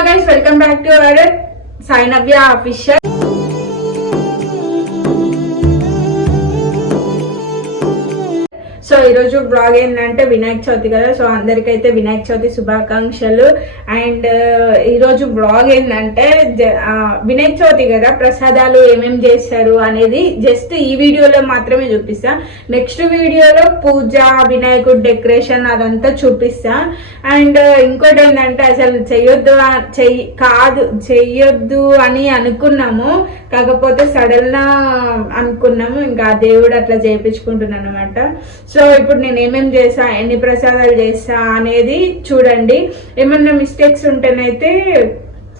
Hello guys welcome back to our Sainavya official ఈరోజు blog ఏంటంటే వినాయక చవితి కదా. సో అందరికైతే వినాయక చవితి శుభాకాంక్షలు. అండ్ ఈరోజు బ్లాగ్ ఏంటంటే వినాయక చవితి కదా. ప్రసాదాలు ఏమేం చేస్తారు అనేది జస్ట్ ఈ వీడియోలో మాత్రమే చూపిస్తా. నెక్స్ట్ వీడియోలో పూజ వినాయకుడు డెకరేషన్ అదంతా చూపిస్తా. అండ్ ఇంకోటి ఏంటంటే అసలు చెయ్యొద్దు చెయ్యి కాదు చెయ్యొద్దు అని అనుకున్నాము. కాకపోతే సడన్గా అనుకున్నాము. ఇంకా దేవుడు అట్లా చేయించుకుంటున్నాను అనమాట సో ఇప్పుడు నేను ఏమేం చేసా ఎన్ని ప్రసాదాలు చేసా అనేది చూడండి. ఏమన్నా మిస్టేక్స్ ఉంటేనైతే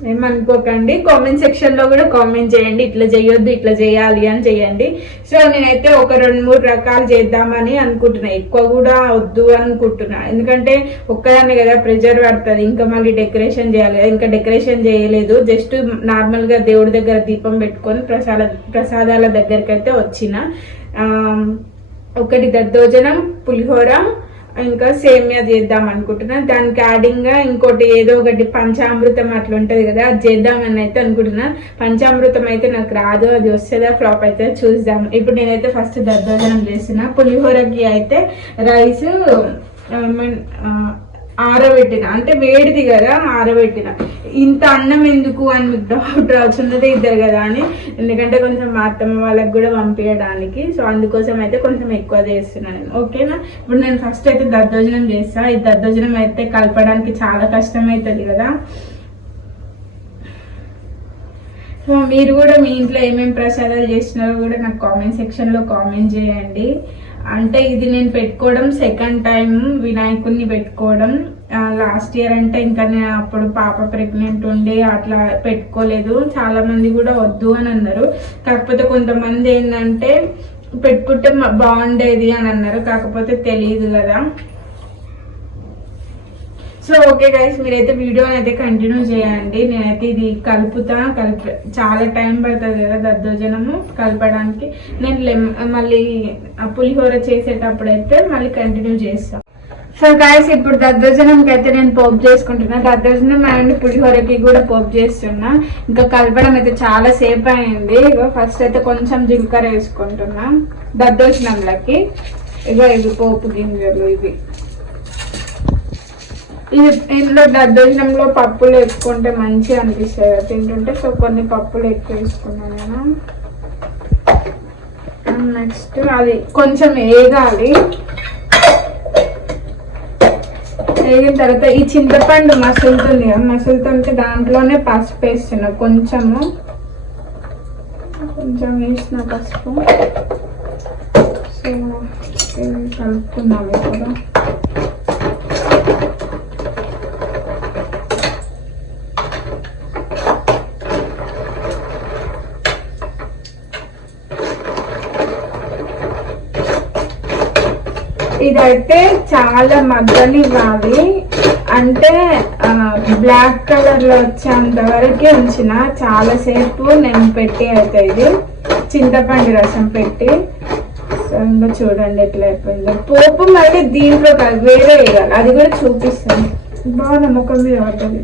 ఏమనుకోకండి. కామెంట్ సెక్షన్లో కూడా కామెంట్ చేయండి. ఇట్లా చేయొద్దు ఇట్లా చేయాలి అని చేయండి. సో నేనైతే ఒక రెండు మూడు రకాలు చేద్దామని అనుకుంటున్నా. ఎక్కువ కూడా వద్దు అనుకుంటున్నా. ఎందుకంటే ఒక్కదాన్ని కదా ప్రెజర్ పడుతుంది. ఇంకా మళ్ళీ డెకరేషన్ చేయాలి కదా. ఇంకా డెకరేషన్ చేయలేదు. జస్ట్ నార్మల్గా దేవుడి దగ్గర దీపం పెట్టుకొని ప్రసాద ప్రసాదాల దగ్గరికి అయితే వచ్చిన. ఆ, ఒకటి దద్దోజనం పులిహోర ఇంకా సేమియా చేద్దాం అనుకుంటున్నా. దానికి యాడింగ్గా ఇంకోటి ఏదో ఒకటి పంచామృతం అట్లా ఉంటది కదా అది చేద్దామని అయితే అనుకుంటున్నా. పంచామృతం అయితే నాకు రాదు అది వస్తుందా ఫ్లాప్ అయితే చూద్దాం. ఇప్పుడు నేనైతే ఫస్ట్ దద్దోజనం చేసిన పులిహోరకి అయితే రైస్ ఆరబెట్టిన. అంటే వేడిది కదా ఆరబెట్టిన. ఇంత అన్నం ఎందుకు అని మీకు డౌట్ రాల్సిందే ఇద్దరు కదా అని. ఎందుకంటే కొంచెం మా అత్తమ్మ వాళ్ళకి కూడా పంపించడానికి. సో అందుకోసం అయితే కొంచెం ఎక్కువ చేస్తున్నాను. ఓకేనా? ఇప్పుడు నేను ఫస్ట్ అయితే దద్దోజనం చేస్తా. ఈ దద్దోజనం అయితే కలపడానికి చాలా కష్టం అవుతుంది కదా. సో మీరు కూడా మీ ఇంట్లో ఏమేమి ప్రసాదాలు చేస్తున్నారో కూడా నాకు కామెంట్ సెక్షన్లో కామెంట్ చేయండి. అంటే ఇది నేను పెట్టుకోవడం సెకండ్ టైం వినాయకుడిని పెట్టుకోవడం. లాస్ట్ ఇయర్ అంటే ఇంకా నేను అప్పుడు పాప ప్రెగ్నెంట్ ఉండి అట్లా పెట్టుకోలేదు. చాలా మంది కూడా వద్దు అని అన్నారు. కాకపోతే కొంతమంది ఏంటంటే పెట్టుకుంటే బాగుండేది అని అన్నారు. కాకపోతే తెలియదు కదా. సో ఓకే గైస్ మీరైతే వీడియోని అయితే కంటిన్యూ చేయండి. నేనైతే ఇది కలుపుతా. కలిపి చాలా టైం పడుతుంది కదా దద్దోజనము కలపడానికి. నేను లెమ్ మళ్ళీ ఆ పులిహోర చేసేటప్పుడు అయితే మళ్ళీ కంటిన్యూ చేస్తాను సో గాయస్ ఇప్పుడు దద్దోజనంకి అయితే నేను పోపు చేసుకుంటున్నా. దద్దోజనం అండ్ పులిహోరకి కూడా పోపు చేస్తున్నా. ఇంకా కలపడం అయితే చాలా సేపు అయింది. ఇగో ఫస్ట్ అయితే కొంచెం జీలకర్ర వేసుకుంటున్నా. దద్దోజనంలోకి. ఇగో ఇవి పోపు గింజలు ఇవి. ఇది ఇందులో దద్దోజనంలో పప్పులు వేసుకుంటే మంచిగా అనిపిస్తాయి కదా తింటుంటే? సో కొన్ని పప్పులు ఎక్కువ వేసుకున్నాను నేను నెక్స్ట్ అది కొంచెం వేగాలి. వేగిన తర్వాత ఈ చింతపండు మసులుతుంది కదా మసులుతుంటే దాంట్లోనే పసుపు వేస్తున్నా కొంచెము. కొంచెం వేసిన పసుపు. సో ఇది ఇప్పుడు. ఇదైతే చాలా మగ్గనివ్వాలి. అంటే బ్లాక్ కలర్లో వచ్చేంత వరకే ఉంచిన చాలా సేపు నేను పెట్టి అయితే ఇది. చింతపండు రసం పెట్టి. సో ఇంకా చూడండి ఎట్లా అయిపోయిందో. పోపు మళ్ళీ దీంట్లో కాదు వేరే వేయాలి. అది కూడా చూపిస్తాను. బాగా ముఖం మీద పడుతుంది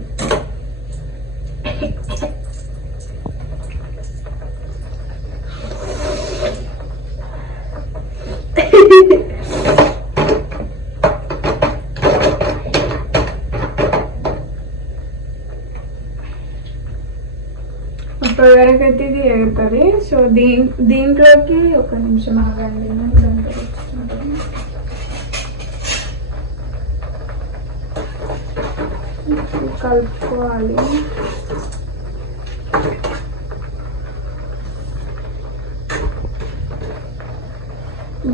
అప్పటి వరకు అయితే సో దీ దీంట్లోకి ఒక నిమిషం ఆగండి దాంట్లో కలుపుకోవాలి.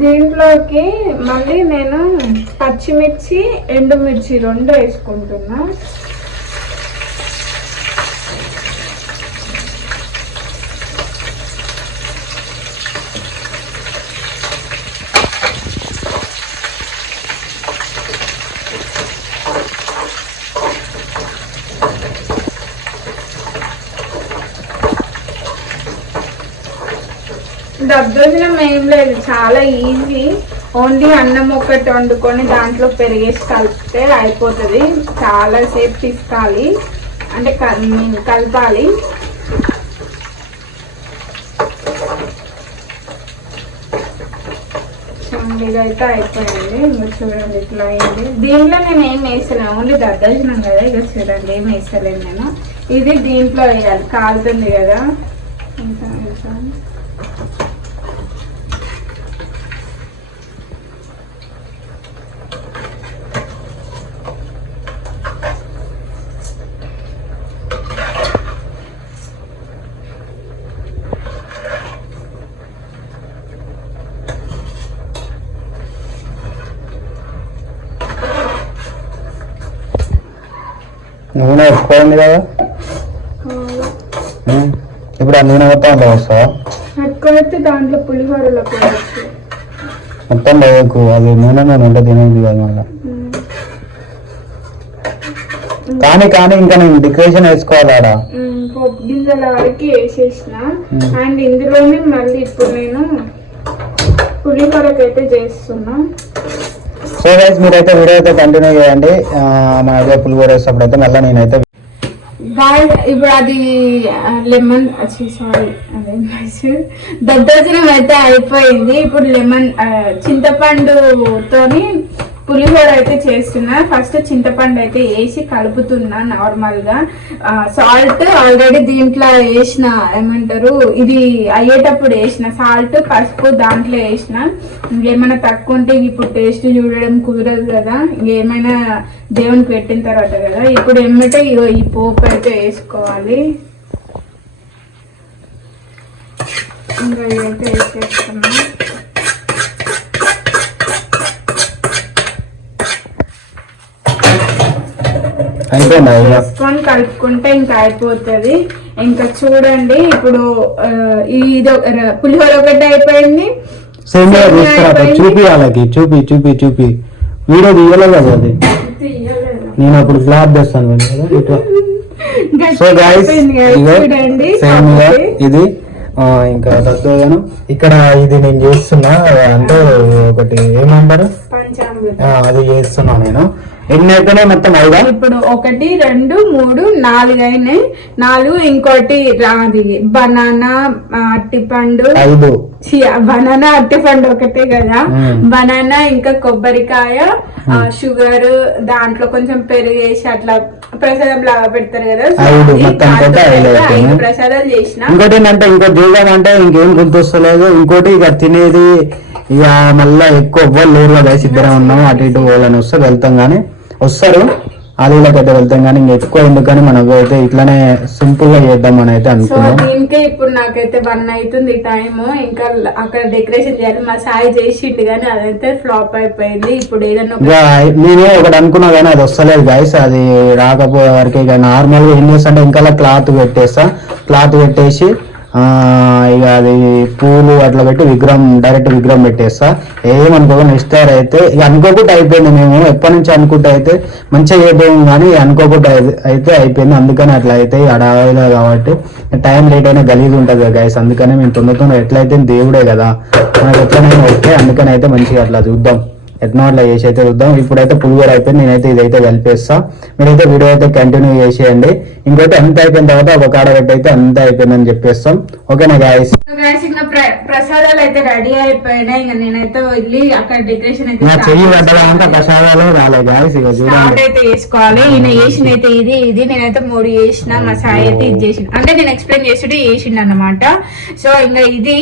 దీంట్లోకి మళ్ళీ నేను పచ్చిమిర్చి ఎండుమిర్చి రెండు వేసుకుంటున్నా. దద్దోజనం ఏం లేదు చాలా ఈజీ ఓన్లీ అన్నం ఒకటి వండుకొని దాంట్లో పెరిగేసి కలిపితే అయిపోతుంది. చాలా సేపు తీసుకోవాలి. అంటే కలపాలి. చూడండి అయితే అయిపోయింది. ఇంకా చూడండి ఇట్లా అయింది. దీంట్లో నేను ఏం వేసలేను ఓన్లీ దద్దజనం కదా. ఇక చూడండి ఏం వేసలేను నేను. ఇది దీంట్లో వేయాలి. కాలుతుంది కదా. ఇంకా నూనె ఉంది కదా. ఇప్పుడు ఆ నూనె మొత్తం అందులో వస్తావా? ఎక్కువైతే దాంట్లో పులిహోరలో. మొత్తం లేకు అది నూనె నూనె ఉంటే తినేది కాదు మళ్ళీ. కానీ కానీ ఇంకా నేను డెకరేషన్ వేసుకోవాలి ఆడ గింజల వరకు వేసేసిన. అండ్ ఇందులోనే మళ్ళీ ఇప్పుడు నేను పులిహోరకి అయితే చేస్తున్నా. సో గైస్ మీరైతే వీడియో అయితే కంటిన్యూ చేయండి మన అదే పులిగోర వేసినప్పుడు అయితే మళ్ళీ నేనైతే గాయ ఇప్పుడు అది లెమన్ సారీ అదే దద్దోజనం అయితే అయిపోయింది. ఇప్పుడు లెమన్ చింతపండుతోని పులిహోర అయితే చేస్తున్నా. ఫస్ట్ చింతపండు అయితే వేసి కలుపుతున్నా నార్మల్గా సాల్ట్ ఆల్రెడీ దీంట్లో వేసిన ఏమంటారు ఇది అయ్యేటప్పుడు వేసిన సాల్ట్ పసుపు దాంట్లో వేసిన. ఇంకేమైనా తక్కువ ఉంటే ఇప్పుడు టేస్ట్ చూడడం కుదరదు కదా. ఇంకేమైనా దేవునికి పెట్టిన తర్వాత కదా. ఇప్పుడు ఏమంటే ఇగో ఈ పోపు అయితే వేసుకోవాలి. ఇంకా అయితే వేసేస్తున్నా అయిపోయిందా ఇక వేసుకొని కలుపుకుంటే ఇంకా అయిపోతుంది. ఇంకా చూడండి ఇప్పుడు ఇది పులిహోర ఒకటి అయిపోయింది. సేమ్ తీసుకురా చూపి వాళ్ళకి చూపి చూపి చూపి. వీడియో తీయలేదు కదా అది. నేను అప్పుడు క్లాప్ చేస్తాను ఇట్లా సో గట్టి గాయస్ అయిపోయింది guys. చూడండి సేమ్ కాకపోతే ఇది. ఇంకా దద్దోజనం ఇక్కడ ఇది నేను చేస్తున్నా అంటే ఒకటి ఏమంటారు? అది చేస్తున్నా నేను. ఎన్ని అయిపోయినాయి మొత్తం ఐదా? ఇప్పుడు ఒకటి రెండు మూడు నాలుగు అయినాయి. నాలుగు ఇంకోటి రాది. బనానా అట్టిపండు ఐదు. బనానా అట్టిపండు ఒకటే కదా. బనానా ఇంకా కొబ్బరికాయ షుగర్ దాంట్లో కొంచెం పెరుగు వేసి అట్లా ప్రసాదం లాగా పెడతారు కదా. ఐదు, అది. ప్రసాదాలు చేసిన. ఇంకోటి ఏంటంటే ఇంకోటి చూద్దామంటే ఇంకేం గుర్తొస్తలేదు. ఇంకోటి ఇక తినేది ఇక మళ్ళీ ఎక్కువ ఎవ్వరు లేరు కదా ఇద్దరే ఉన్నాం అటు ఇటు పోవాలని వస్తే వెళ్తాం కానీ వస్తారు. ఆలీలకి అయితే వెళ్తాం కానీ ఇంకా ఎక్కువ ఎందుకని మనకు అయితే ఇట్లానే సింపుల్గా చేద్దాం అని అయితే అనుకున్నాం. దీనికే ఇప్పుడు నాకైతే వన్ అవుతుంది టైం ఇంకా అక్కడ డెకరేషన్ చేయాలి. మా సాయి చేసిండు కానీ అదైతే ఫ్లాప్ అయిపోయింది. ఇప్పుడు ఏదైనా ఒక ఇక నేనే ఒకటి అనుకున్నా కానీ అది వస్తలేదు గైస్ అది రాకపోయే వరకు ఇక నార్మల్గా ఏం చేస్తా అంటే ఇంకా క్లాత్ పెట్టేస్తా. క్లాత్ పెట్టేసి ఇక అది పూలు అట్లా పెట్టి విగ్రహం డైరెక్ట్ విగ్రహం పెట్టేస్తా. ఏమనుకోకుండా ఇస్తారు అయితే ఇక అనుకోకుండా అయిపోయింది మేము. ఎప్పటి నుంచి అనుకుంటే అయితే మంచిగా అయిపోయింది కానీ అనుకోకుండా అయితే- అయిపోయింది. అందుకని అట్లా అయితే అడవిలో కాబట్టి టైం లేట్ అయినా గలీజ్ ఉంటుంది కదా గైస్ అందుకనే మేము తొందర తొందర ఎట్లయితే దేవుడే కదా. మనకు ఎట్లనైనా ఓకే అందుకని అయితే మంచిగా అట్లా చూద్దాం. ఎట్నో అట్లా చేసి అయితే చూద్దాం. ఇప్పుడైతే పులిగోర అయిపోయింది. నేనైతే ఇదైతే కలిపేస్తా. మీరైతే వీడియో అయితే కంటిన్యూ చేసేయండి. ఇంకోటి అంత అయిపోయిన తర్వాత ఒక కాడ పెట్టి అయితే అంత అయిపోయిందని చెప్పేస్తాం. ఓకేనా గాయస్ ప్రసాదాలు అయితే రెడీ అయిపోయినాయి. ఇంకా నేనైతే వెళ్ళి అక్కడ డెకరేషన్ అయితే చెయ్యి. పడ్డదాంతా ప్రసాదాలు రాలే గాయస్ ఇక చూడండి. అయితే చేసుకోవాలి. ఈయన చేసిన అయితే ఇది ఇది. నేనైతే మూడు చేసిన మా సాయి అయితే ఇది చేసిన అంటే నేను ఎక్స్ప్లెయిన్ చేస్తుంటే చేసిండు అనమాట సో ఇంకా ఇది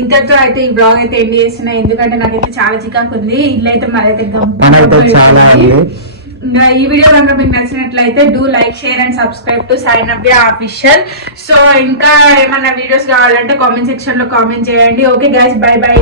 ఇంతతో అయితే ఈ బ్లాగ్ అయితే ఎండ్ చేస్తున్నా. ఎందుకంటే నాకైతే చాలా చికాకు ఉంది. ఇల్లు అయితే మాదైతే అయితే చాలా. ఉంది ఇంకా ఈ వీడియో కనుక మీకు నచ్చినట్లయితే do like share and subscribe to sign up official so ఇంకా ఏమైనా వీడియోస్ కావాలంటే కామెంట్ సెక్షన్లో కామెంట్ చేయండి. Okay guys bye by